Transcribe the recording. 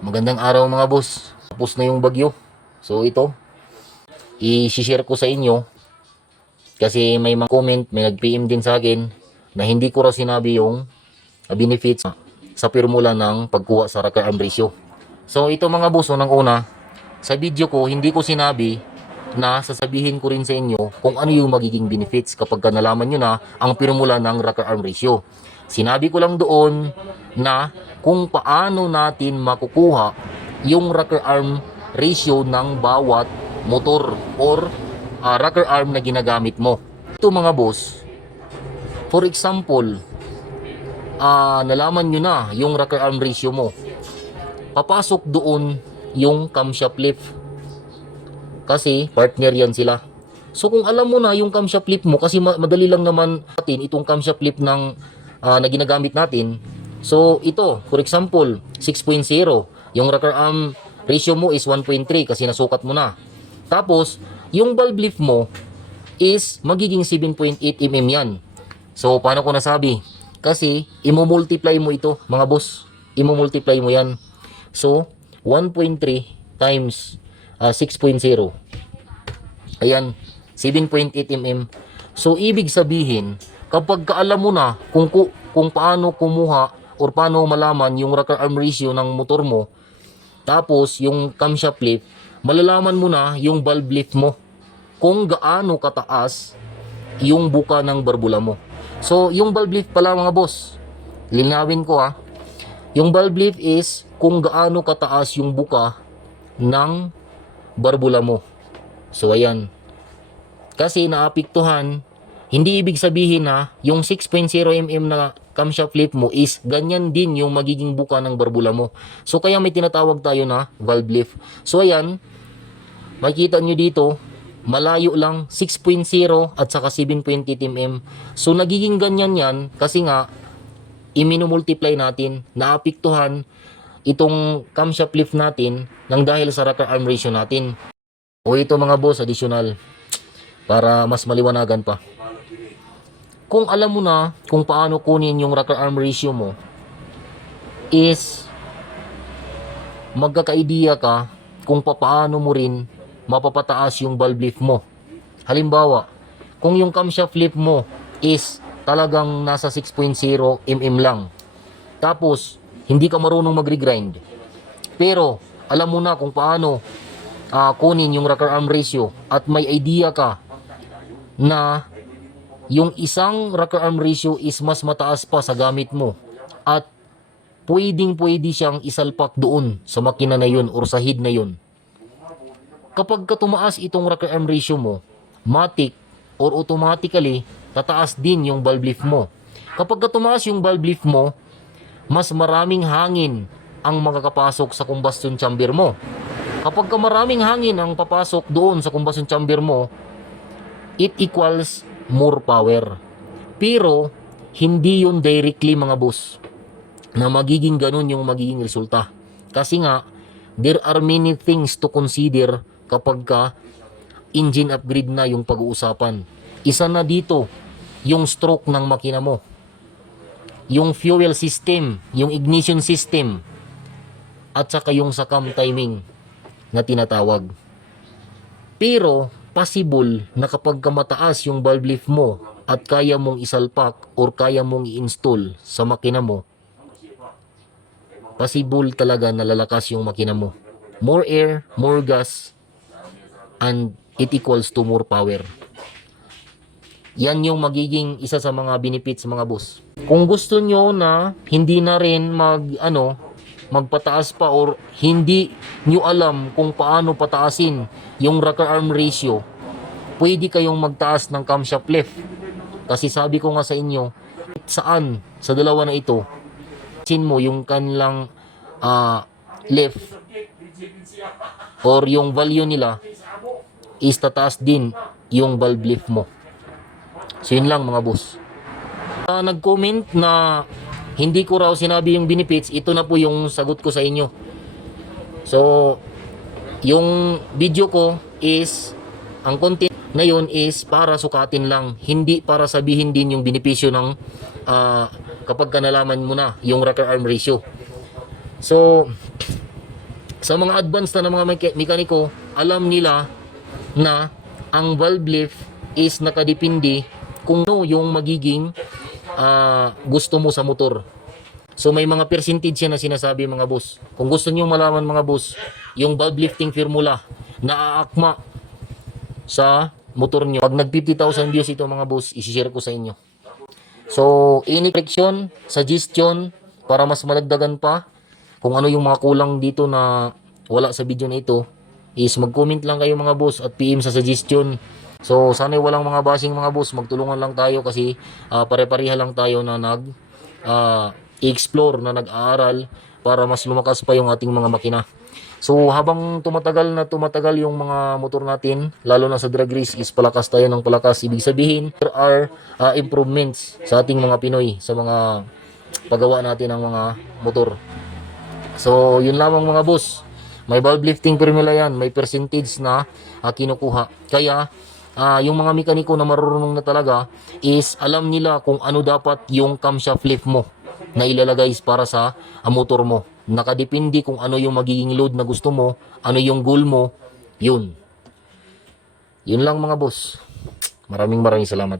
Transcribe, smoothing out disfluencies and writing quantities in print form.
Magandang araw mga boss. Tapos na yung bagyo. So ito, i-share ko sa inyo kasi may mga comment, may nag-PM din sa akin na hindi ko raw sinabi yung benefits sa pirmula ng pagkuha sa rocker arm ratio. So ito mga boss, unang-una, sa video ko hindi ko sinabi na sasabihin ko rin sa inyo kung ano yung magiging benefits kapag nalaman nyo na ang pirmula ng rocker arm ratio. Sinabi ko lang doon na kung paano natin makukuha yung rocker arm ratio ng bawat motor or rocker arm na ginagamit mo. Ito mga boss, for example, nalaman nyo na yung rocker arm ratio mo. Papasok doon yung camshaft lift kasi partner yan sila. So kung alam mo na yung camshaft lift mo, kasi madali lang naman natin itong camshaft lift ng na ginagamit natin. So ito, for example, 6.0. Yung rocker arm ratio mo is 1.3 kasi nasukat mo na. Tapos, yung valve lift mo is magiging 7.8 mm yan. So paano ko nasabi? Kasi imo-multiply mo ito, mga boss. Imo-multiply mo yan. So 1.3 times 6.0. Ayan, 7.8 mm. So ibig sabihin, kapag kaalam mo na kung paano kumuha or paano malaman yung rocker arm ratio ng motor mo, tapos yung camshaft lift, malalaman mo na yung valve lift mo kung gaano kataas yung buka ng barbula mo. So yung valve lift pala mga boss, linawin ko yung valve lift is kung gaano kataas yung buka ng barbula mo. So ayan, kasi naapektuhan, hindi ibig sabihin na yung 6.0 mm na camshaft lift mo is ganyan din yung magiging buka ng barbula mo. So kaya may tinatawag tayo na valve lift. So ayan, makikita nyo dito, malayo lang 6.0 at saka 7.8 mm. So nagiging ganyan yan kasi nga i-multiply natin, naapektuhan itong camshaft lift natin nang dahil sa rocker arm ratio natin. O ito mga boss, additional para mas maliwanagan pa. Kung alam mo na kung paano kunin yung rocker arm ratio mo, is magkaka-idea ka kung paano mo rin mapapataas yung valve lift mo. Halimbawa, kung yung camshaft lift mo is talagang nasa 6.0 mm lang, tapos hindi ka marunong magre-grind, pero alam mo na kung paano kunin yung rocker arm ratio at may idea ka na yung isang rocker arm ratio is mas mataas pa sa gamit mo at pwede siyang isalpak doon sa makina na yun or sa head na yun. Kapag tumaas itong rocker arm ratio mo, matic or automatically tataas din yung valve lift mo. Kapag tumaas yung valve lift mo, mas maraming hangin ang makakapasok sa combustion chamber mo. Kapag maraming hangin ang papasok doon sa combustion chamber mo, it equals more power. Pero hindi yun directly mga boss na magiging ganun yung magiging resulta. Kasi nga, there are many things to consider kapag engine upgrade na yung pag-uusapan. Isa na dito yung stroke ng makina mo, yung fuel system, yung ignition system, at saka yung sakam timing na tinatawag. Pero possible na kapag mataas yung valve lift mo at kaya mong isalpak or kaya mong i-install sa makina mo, possible talaga na lalakas yung makina mo. More air, more gas, and it equals to more power. Yan yung magiging isa sa mga benefits mga boss. Kung gusto nyo na hindi na rin magpataas pa or hindi nyo alam kung paano pataasin yung rocker arm ratio, pwede kayong magtaas ng camshaft lift. Kasi sabi ko nga sa inyo, saan sa dalawa na ito, sin mo yung kanilang lift or yung value nila is tataas din yung valve lift mo. So yun lang mga boss. Nag-comment na hindi ko raw sinabi yung benefits, ito na po yung sagot ko sa inyo. So yung video ko is, ang content na yun is para sukatin lang, hindi para sabihin din yung benepisyo ng kapag nalaman mo na yung rocker arm ratio. So Sa mga advanced na mga mekaniko, alam nila na ang valve lift is nakadepende kung ano yung magiging gusto mo sa motor. So may mga percentage yan na sinasabi mga boss. Kung gusto niyo malaman mga boss, yung valve lifting formula na aakma sa motor niyo. Pag nag 50,000 views ito mga boss, i-share ko sa inyo. So, any correction, suggestion, para mas malagdagan pa, kung ano yung mga kulang dito na wala sa video na ito, is mag-comment lang kayo mga boss at PM sa suggestion. So, sana walang mga bashing mga boss, magtulungan lang tayo kasi pare-pareha lang tayo na i-explore, na nag-aaral para mas lumakas pa yung ating mga makina. So, habang tumatagal yung mga motor natin, lalo na sa drag race, is palakas tayo ng palakas. Ibig sabihin, there are improvements sa ating mga Pinoy, sa mga paggawa natin ng mga motor. So, yun lamang mga boss. May valve lifting formula yan, may percentage na kinukuha. Kaya, yung mga mekaniko na marunong na talaga is alam nila kung ano dapat yung camshaft lift mo na ilalagay para sa motor mo. Nakadepende kung ano yung magiging load na gusto mo, ano yung goal mo, yun. Yun lang mga boss. Maraming salamat.